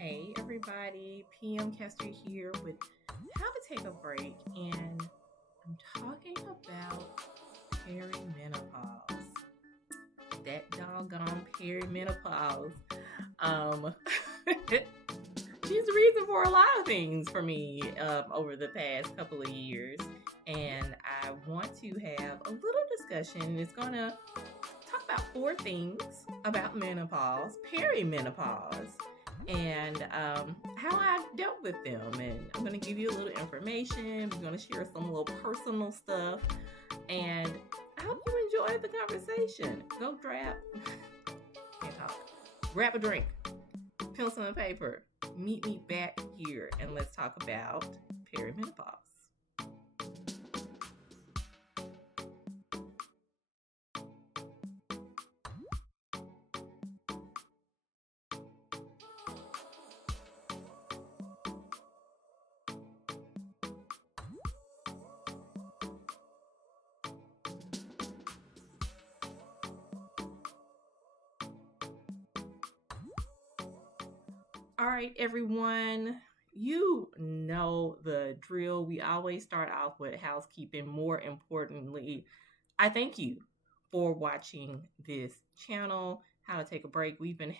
Hey everybody, PM Caster here with How to Take a Break, and I'm talking about perimenopause. That doggone perimenopause. Um, she's the reason for a lot of things for me over the past couple of years, and I want to have a little discussion. It's gonna talk about four things about menopause, perimenopause, and how I dealt with them. And I'm going to give you a little information. We're going to share some little personal stuff. And I hope you enjoy the conversation. Go can't talk. Grab a drink, pencil and paper. Meet me back here and let's talk about perimenopause. All right, everyone. You know the drill. We always start off with housekeeping. More importantly, I thank you for watching this channel, How to Take a Break. We've been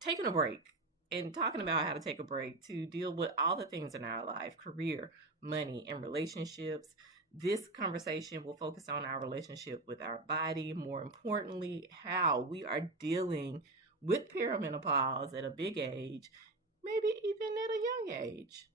taking a break and talking about how to take a break to deal with all the things in our life, career, money, and relationships. This conversation will focus on our relationship with our body, more importantly, how we are dealing with perimenopause at a big age, maybe even at a young age.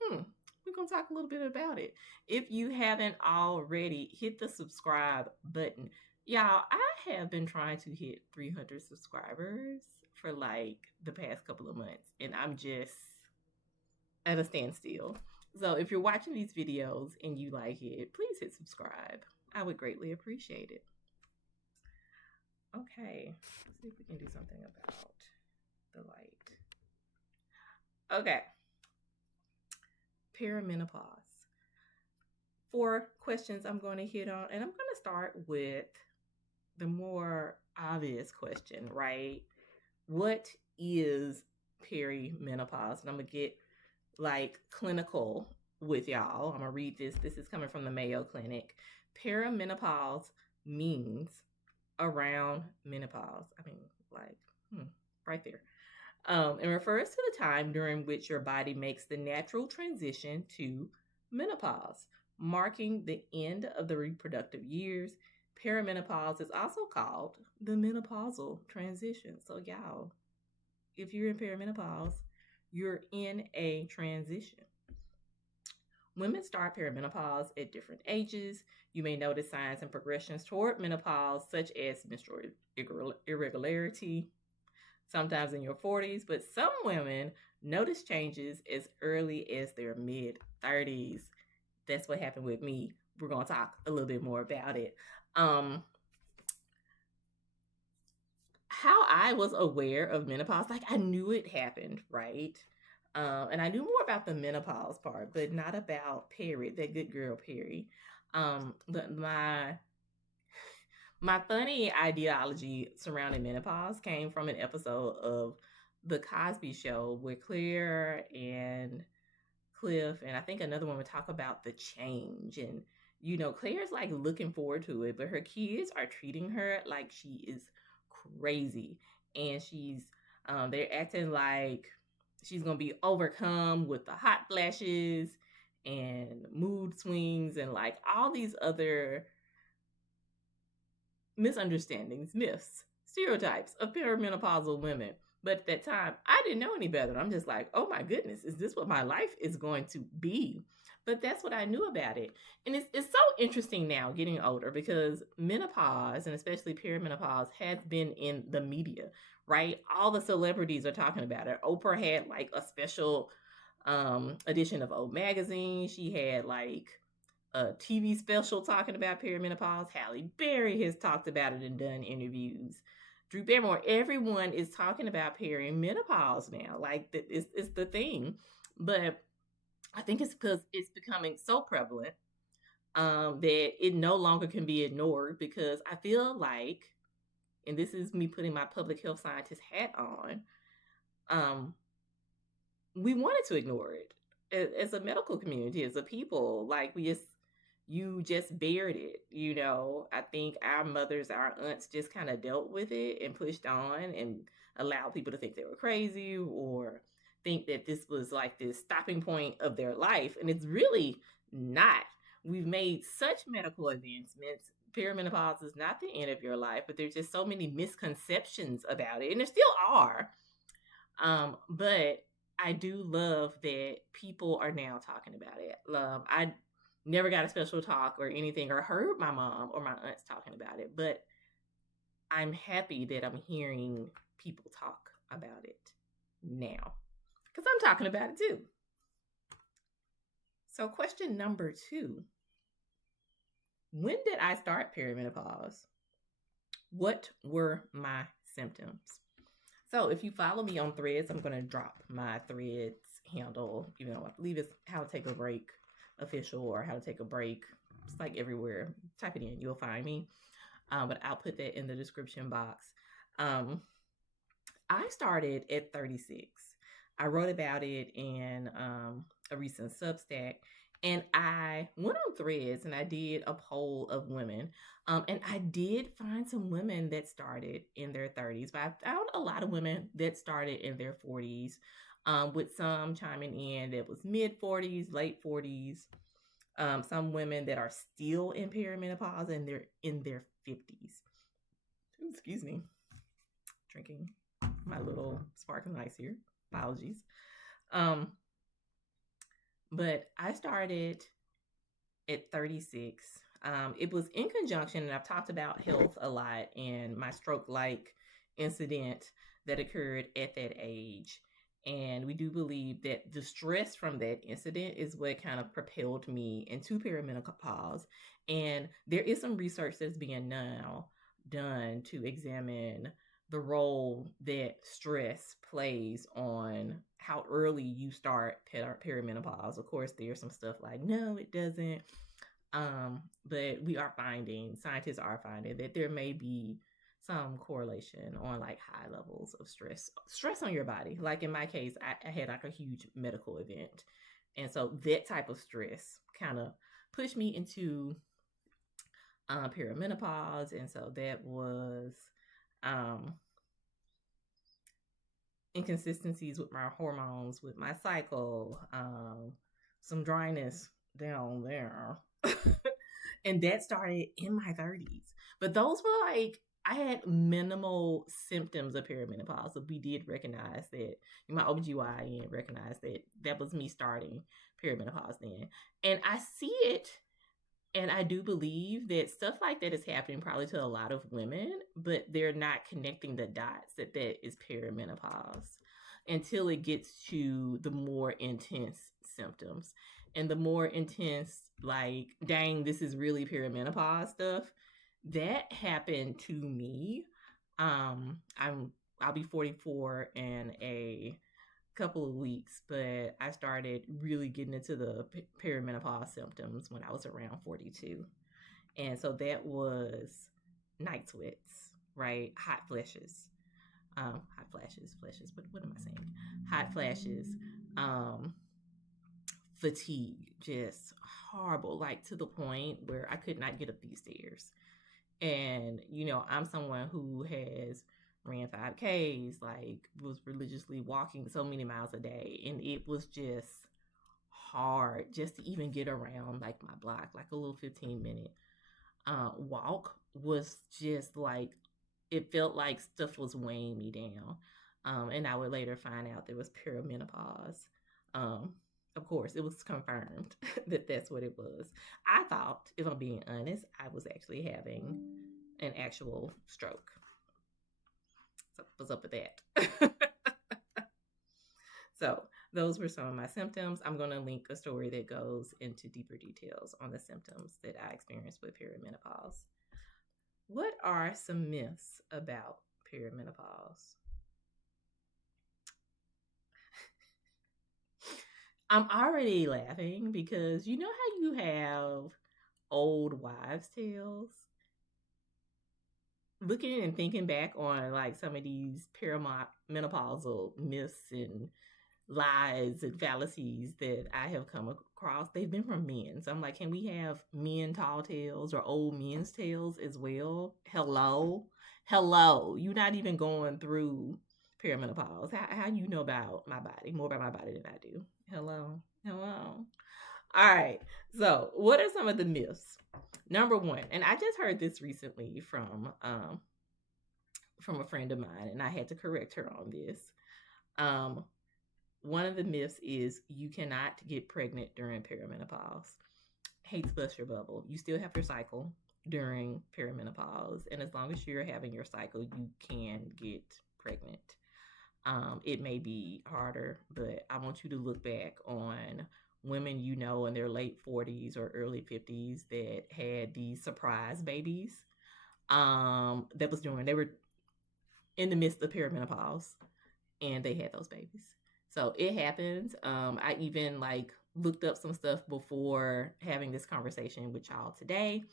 We're going to talk a little bit about it. If you haven't already, hit the subscribe button. Y'all, I have been trying to hit 300 subscribers for like the past couple of months, and I'm just at a standstill. So if you're watching these videos and you like it, please hit subscribe. I would greatly appreciate it. Okay, let's see if we can do something about the light. Okay, perimenopause. Four questions I'm going to hit on, and I'm going to start with the more obvious question, right? What is perimenopause? And I'm going to get like clinical with y'all. I'm going to read this. This is coming from the Mayo Clinic. Perimenopause means around menopause. I mean, like, right there. It refers to the time during which your body makes the natural transition to menopause, marking the end of the reproductive years. Perimenopause is also called the menopausal transition. So, y'all, if you're in perimenopause, you're in a transition. Women start perimenopause at different ages. You may notice signs and progressions toward menopause, such as menstrual irregularity, sometimes in your 40s, but some women notice changes as early as their mid 30s. That's what happened with me. We're going to talk a little bit more about it. How I was aware of menopause, like I knew it happened, right? And I knew more about the menopause part, but not about Perry, that good girl Perry. My funny ideology surrounding menopause came from an episode of The Cosby Show where Claire and Cliff and I think another one would talk about the change. And, Claire's like looking forward to it, but her kids are treating her like she is crazy. And they're acting like she's going to be overcome with the hot flashes and mood swings and like all these other misunderstandings, myths, stereotypes of perimenopausal women. But at that time, I didn't know any better. I'm just like, oh my goodness, is this what my life is going to be? But that's what I knew about it. And it's so interesting now getting older because menopause and especially perimenopause has been in the media, right? All the celebrities are talking about it. Oprah had like a special edition of O Magazine. She had like a TV special talking about perimenopause. Halle Berry has talked about it and done interviews. Drew Barrymore, everyone is talking about perimenopause now. Like it's the thing. But I think it's because it's becoming so prevalent that it no longer can be ignored because I feel like, and this is me putting my public health scientist hat on, we wanted to ignore it as a medical community, as a people. Like you just bared it. I think our mothers, our aunts just kind of dealt with it and pushed on and allowed people to think they were crazy or think that this was like this stopping point of their life. And it's really not. We've made such medical advancements. Perimenopause is not the end of your life, but there's just so many misconceptions about it. And there still are. But I do love that people are now talking about it. I never got a special talk or anything or heard my mom or my aunts talking about it, but I'm happy that I'm hearing people talk about it now because I'm talking about it too. So, question number 2: when did I start perimenopause? What were my symptoms? So if you follow me on Threads, I'm going to drop my Threads handle. I believe it's How to Take a Break official or How to Take a Break. It's like everywhere. Type it in, you'll find me. But I'll put that in the description box. I started at 36. I wrote about it in a recent Substack. And I went on Threads and I did a poll of women. And I did find some women that started in their 30s, but I found a lot of women that started in their 40s, with some chiming in that was mid 40s, late 40s. Some women that are still in perimenopause and they're in their 50s. Ooh, excuse me. Drinking my little sparkling ice here. Apologies. But I started at 36. It was in conjunction, and I've talked about health a lot and my stroke-like incident that occurred at that age. And we do believe that the stress from that incident is what kind of propelled me into perimenopause. And there is some research that's being now done to examine the role that stress plays on how early you start perimenopause. Of course, there's some stuff like, no, it doesn't. But scientists are finding that there may be some correlation on like high levels of stress on your body. Like in my case, I had like a huge medical event. And so that type of stress kind of pushed me into perimenopause. And so that was inconsistencies with my hormones, with my cycle, some dryness down there. And that started in my 30s. But those were like, I had minimal symptoms of perimenopause. So we did recognize that, my OBGYN recognized that that was me starting perimenopause then. And I see it, and I do believe that stuff like that is happening probably to a lot of women, but they're not connecting the dots that is perimenopause until it gets to the more intense symptoms. And the more intense, like, dang, this is really perimenopause stuff, that happened to me. I'll be 44 in a couple of weeks, but I started really getting into the perimenopause symptoms when I was around 42. And so that was night sweats, right? Hot flashes. What am I saying? Hot flashes. Fatigue, just horrible, like to the point where I could not get up these stairs. And, I'm someone who has ran 5Ks, like was religiously walking so many miles a day. And it was just hard just to even get around like my block, like a little 15-minute walk was just like, it felt like stuff was weighing me down. And I would later find out there was perimenopause. Of course, it was confirmed that that's what it was. I thought, if I'm being honest, I was actually having an actual stroke. So what's up with that? So those were some of my symptoms. I'm going to link a story that goes into deeper details on the symptoms that I experienced with perimenopause. What are some myths about perimenopause? I'm already laughing because you know how you have old wives' tales? Looking and thinking back on like some of these perimenopausal myths and lies and fallacies that I have come across, they've been from men. So I'm like, can we have men tall tales or old men's tales as well? Hello, hello. You're not even going through perimenopause. How you know about my body, more about my body than I do? Hello, hello. All right. So, what are some of the myths? Number one, and I just heard this recently from a friend of mine, and I had to correct her on this. Um, One of the myths is you cannot get pregnant during perimenopause. Hate to bust your bubble. You still have your cycle during perimenopause, and as long as you're having your cycle, you can get pregnant. It may be harder, but I want you to look back on women you know in their late 40s or early 50s that had these surprise babies. That was during they were in the midst of perimenopause and they had those babies. So it happens. I even like looked up some stuff before having this conversation with y'all today.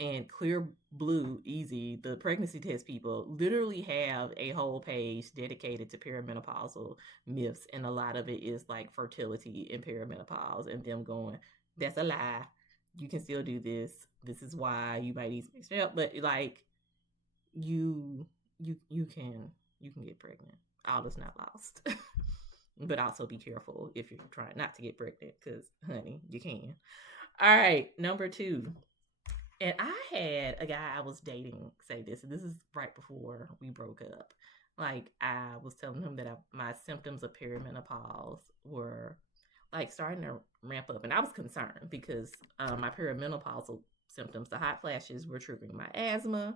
And Clear Blue Easy, the pregnancy test people, literally have a whole page dedicated to perimenopausal myths. And a lot of it is like fertility and perimenopause and them going, that's a lie. You can still do this. This is why you might need some extra help. But like you you can get pregnant. All is not lost. But also be careful if you're trying not to get pregnant because honey, you can. All right, number two. And I had a guy I was dating say this, and this is right before we broke up. Like I was telling him that my symptoms of perimenopause were like starting to ramp up, and I was concerned because my perimenopausal symptoms, the hot flashes, were triggering my asthma.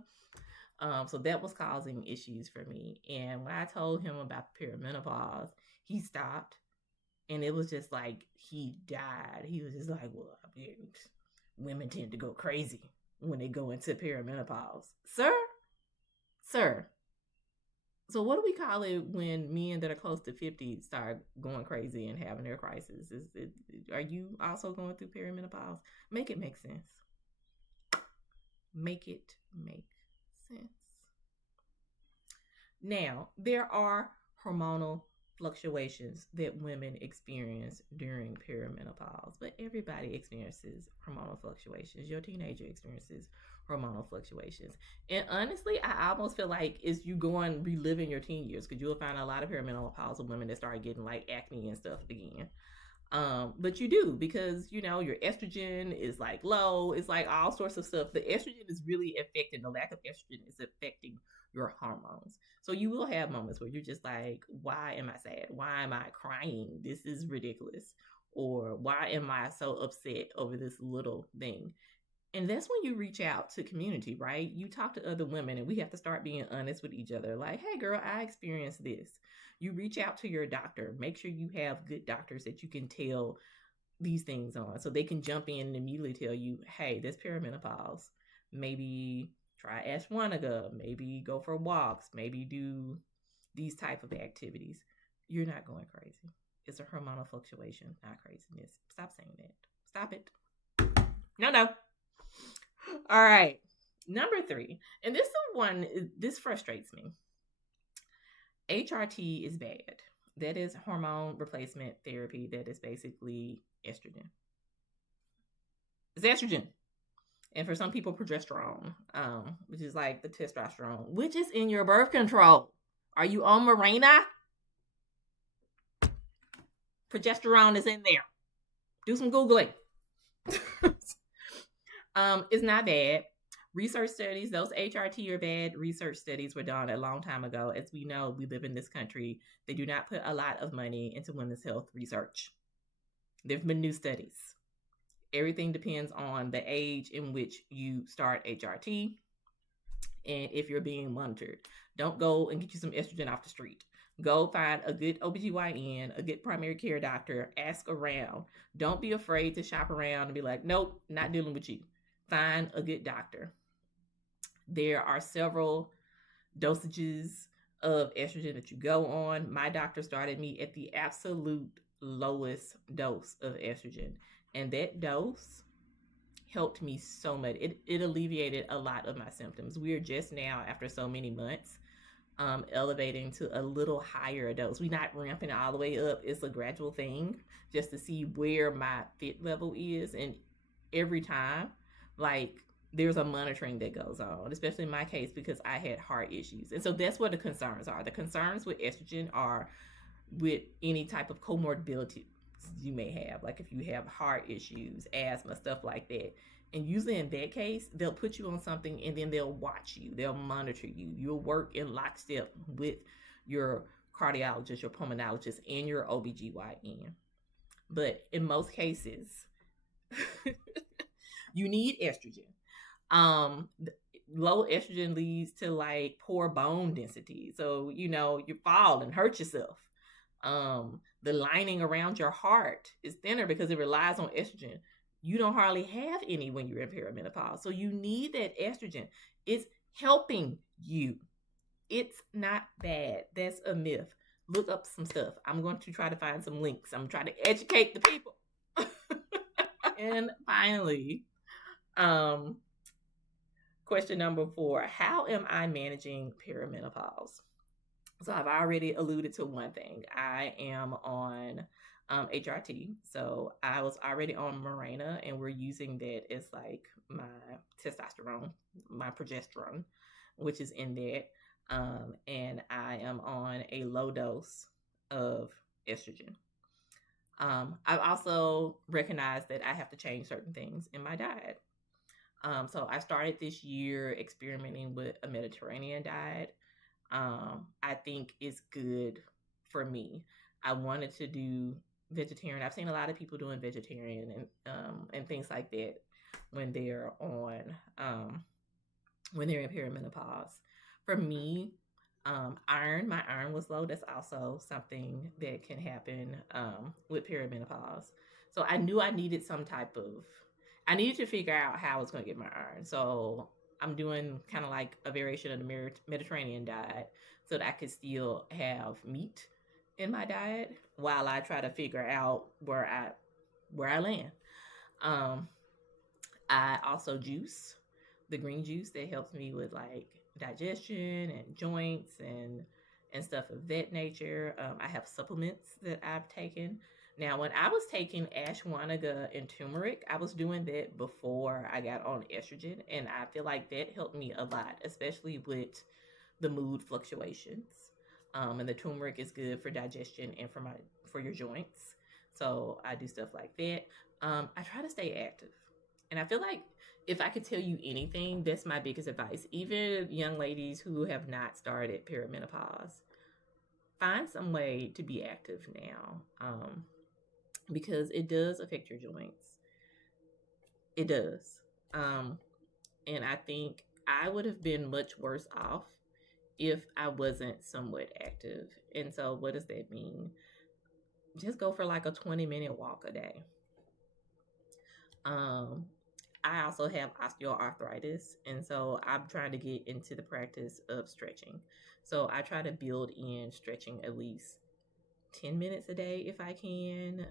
So that was causing issues for me. And when I told him about perimenopause, he stopped, and it was just like he died. He was just like, "Well, I mean, women tend to go crazy when they go into perimenopause, sir, sir." So what do we call it when men that are close to 50 start going crazy and having their crisis? Are you also going through perimenopause? Make it make sense. Make it make sense. Now, there are hormonal fluctuations that women experience during perimenopause, but everybody experiences hormonal fluctuations. Your teenager experiences hormonal fluctuations. And honestly, I almost feel like it's you going reliving your teen years because you'll find a lot of perimenopausal women that start getting like acne and stuff again. But you do because you know your estrogen is like low. It's like all sorts of stuff. The estrogen is really affecting the lack of estrogen is affecting your hormones. So you will have moments where you're just like, why am I sad? Why am I crying? This is ridiculous. Or why am I so upset over this little thing? And that's when you reach out to community, right? You talk to other women, and we have to start being honest with each other. Like, hey, girl, I experienced this. You reach out to your doctor. Make sure you have good doctors that you can tell these things on so they can jump in and immediately tell you, hey, this perimenopause. Maybe try ashwanaga. Maybe go for walks. Maybe do these type of activities. You're not going crazy. It's a hormonal fluctuation, not craziness. Stop saying that. Stop it. No, no. All right. Number three, and this is one, this frustrates me. HRT is bad. That is hormone replacement therapy. That is basically estrogen. It's estrogen. And for some people, progesterone, which is like the testosterone, which is in your birth control. Are you on Mirena? Progesterone is in there. Do some Googling. It's not bad. Research studies, those HRT are bad. Research studies were done a long time ago. As we know, we live in this country. They do not put a lot of money into women's health research. There have been new studies. Everything depends on the age in which you start HRT and if you're being monitored. Don't go and get you some estrogen off the street. Go find a good OBGYN, a good primary care doctor, ask around. Don't be afraid to shop around and be like, nope, not dealing with you. Find a good doctor. There are several dosages of estrogen that you go on. My doctor started me at the absolute lowest dose of estrogen, and that dose helped me so much. It alleviated a lot of my symptoms. We are just now, after so many months, elevating to a little higher dose. We're not ramping all the way up. It's a gradual thing just to see where my fit level is. And every time, like, there's a monitoring that goes on, especially in my case because I had heart issues. And so that's where the concerns are. The concerns with estrogen are with any type of comorbidity you may have, like if you have heart issues, asthma, stuff like that. And usually in that case, they'll put you on something and then they'll watch you, they'll monitor you. You'll work in lockstep with your cardiologist, your pulmonologist, and your OBGYN. But in most cases, you need estrogen. Um, Low estrogen leads to like poor bone density. So, you fall and hurt yourself. The lining around your heart is thinner because it relies on estrogen. You don't hardly have any when you're in perimenopause. So you need that estrogen. It's helping you. It's not bad. That's a myth. Look up some stuff. I'm going to try to find some links. I'm trying to educate the people. And finally, um, question number 4, how am I managing perimenopause? So I've already alluded to one thing. I am on HRT. So I was already on Mirena, and we're using that as like my testosterone, my progesterone, which is in that. And I am on a low dose of estrogen. I've also recognized that I have to change certain things in my diet. So I started this year experimenting with a Mediterranean diet. I think is good for me. I wanted to do vegetarian. I've seen a lot of people doing vegetarian and things like that when they're on when they're in perimenopause. For me, my iron was low. That's also something that can happen with perimenopause. So I knew I needed some type of. I needed to figure out how I was going to get my iron. So I'm doing kind of like a variation of the Mediterranean diet so that I could still have meat in my diet while I try to figure out where I land. Um, I also juice, the green juice that helps me with like digestion and joints and stuff of that nature. I have supplements that I've taken. Now, when I was taking ashwagandha and turmeric, I was doing that before I got on estrogen, and I feel like that helped me a lot, especially with the mood fluctuations. And the turmeric is good for digestion and for your joints. So I do stuff like that. I try to stay active. And I feel like if I could tell you anything, that's my biggest advice. Even young ladies who have not started perimenopause, find some way to be active now, because it does affect your joints. It does. Um, and I think I would have been much worse off if I wasn't somewhat active. And so, what does that mean? Just go for like a 20-minute walk a day. Um, I also have osteoarthritis, and so I'm trying to get into the practice of stretching. So I try to build in stretching at least 10 minutes a day if I can.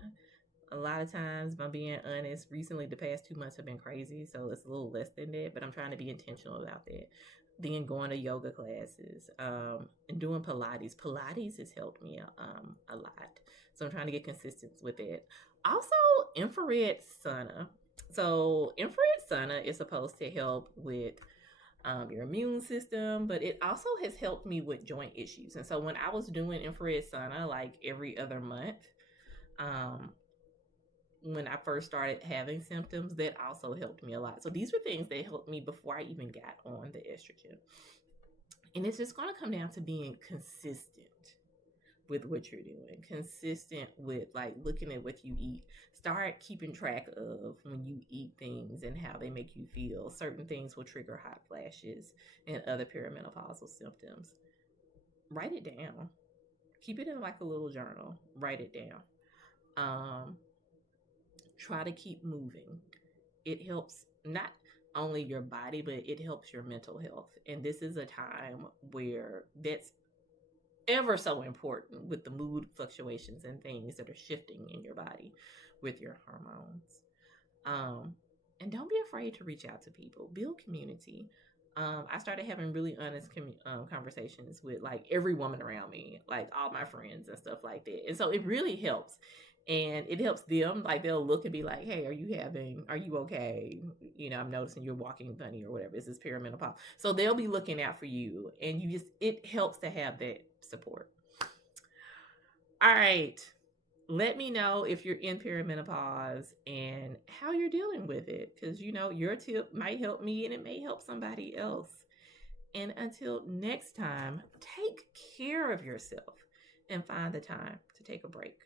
A lot of times, if I'm being honest, recently the past 2 months have been crazy, so it's a little less than that, but I'm trying to be intentional about that. Then going to yoga classes, and doing Pilates. Pilates has helped me a lot, so I'm trying to get consistent with it. Also, infrared sauna. So infrared sauna is supposed to help with your immune system, but it also has helped me with joint issues. And so when I was doing infrared sauna like every other month, um, when I first started having symptoms, that also helped me a lot. So these were things that helped me before I even got on the estrogen. And it's just going to come down to being consistent with what you're doing, consistent with like looking at what you eat. Start keeping track of when you eat things and how they make you feel. Certain things will trigger hot flashes and other perimenopausal symptoms. Write it down. Keep it in like a little journal. Write it down. Um, Try to keep moving. It helps not only your body, but it helps your mental health. And this is a time where that's ever so important with the mood fluctuations and things that are shifting in your body with your hormones. And don't be afraid to reach out to people, build community. I started having really honest conversations with like every woman around me, like all my friends and stuff like that. And so it really helps. And it helps them, like they'll look and be like, hey, are you okay? I'm noticing you're walking funny or whatever. Is this perimenopause? So they'll be looking out for you. And it helps to have that support. All right. Let me know if you're in perimenopause and how you're dealing with it. Because, your tip might help me and it may help somebody else. And until next time, take care of yourself and find the time to take a break.